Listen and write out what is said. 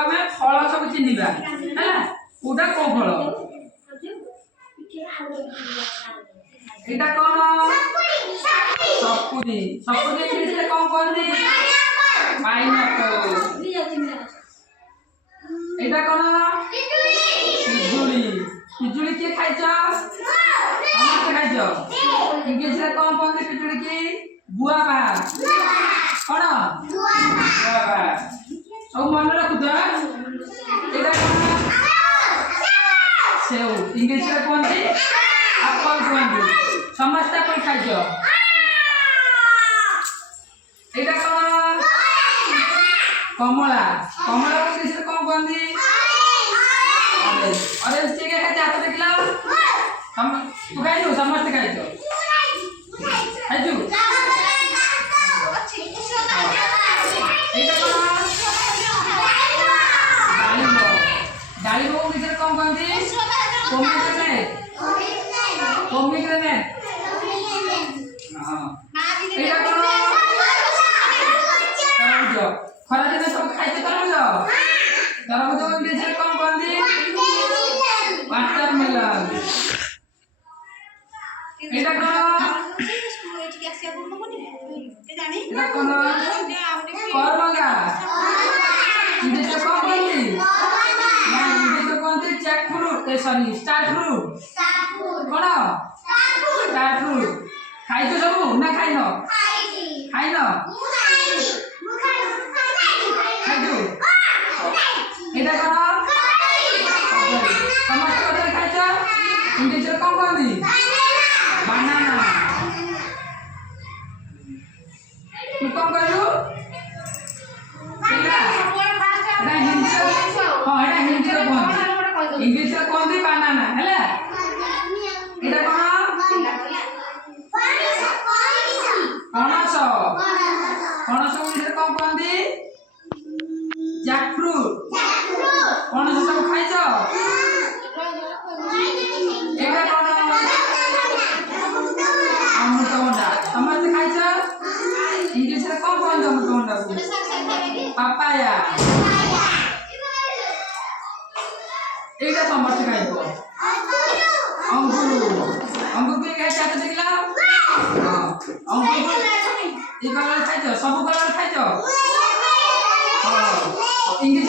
आम फल सब चिन्हवा है कोटा को फल एटा कौन सपुरी सपुरी इंग्लिश रे कौन कहते पाइनएप्पल एटा कौन पिजुली पिजुली के खाइछ हमसे खाइछ इंग्लिश रे कौन कहते पिजुली की गुआवा कौन गुआवा सब मन रखु तो एटा कौन सेव इंग्लिश रे कहते एप्पल कहते समस्त कोई खाइछ एटा कौन कमला कमला को इंग्लिश रे कौन कहते ऑरेंज ऑरेंज के खाइछ हाथ देखला हम तू खाइछ समस्त खाइछ खाइछ एटा कौन डालिम्ब डालिम्ब को इंग्लिश रे कौन कहते पोमेग्रेनेट पोमेग्रेनेट हां एटा कौन तरबूज खरा दिन सब खाइछ तरबूज तरबूज को इंग्लिश रे कौन कहते वाटरमेलन एटा कौन एटा कौन करमंगा इंग्लिश रे कौन कहते ना इंग्लिश रे कहते jack fruit sorry star fruit कौन स्टार फ्रूट खाइछ सब ना खाइनो खाइनो खाइछ एटा कौन समस्त कदर खाइछ इंग्लिश रे कौन कहते बनाना तू कौन कहलु एटा हिंदी हां एटा हिंदी रे कहते इंग्लिश रे कहते बनाना हैला एटा कौन पणस पणस इंग्लिश रे कौन कहते जैक फ्रूट पणस सब खाइछ एटा कौन अमृतभंडा समस्त खाइछ इंग्लिश रे कौन कहते अमृतभंडा को पापाया एटा समस्त खाइछ अंगूर अंगूर के खाइछ हाथ देखला हां अंगूर ए कलर खाइछ सब कलर खाइछ हां इंग्लिश